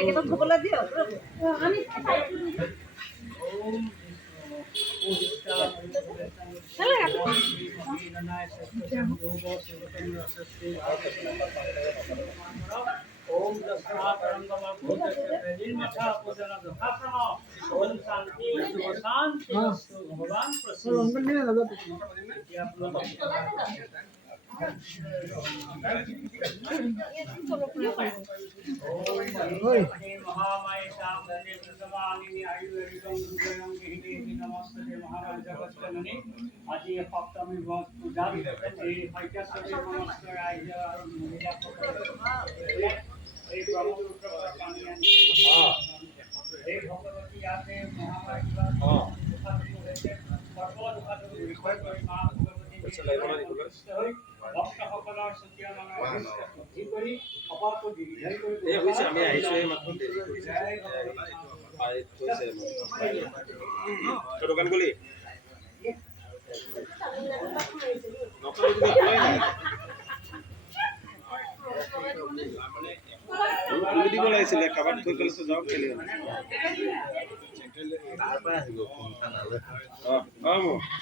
এইকেইটা থ'বলৈ দিয়ক ओम शांति शांति भगवान महामाय सामने प्रसवानी आयुर्वेदिकं दुर्गं गहिनी नमस्ते महाराज जगतजननी আজি সপ্তমী পূজা এই হয়কাসবে নমস্কাৰ আইজ আৰু মহিলা এই ব্ৰহ্মপুত্ৰ পানী আনি এই ভগৱতী ইয়াতে মহামাৰী সকলো বিষয় কৰি মা ভগৱতী ভক্তসকলৰ সতীয়া মানৰ বুদ্ধি কৰি সবাতো দীৰ্ঘায়ু কৰি এই হৈছে আমি আহিছো এই মাত্ৰ দেৰি কৰিছে পাই থৈছে দোকান গলি দিব লাগিছিলে কাবাত থৈ পেলাই তো যাওক খেলি তাৰ পৰা আহিব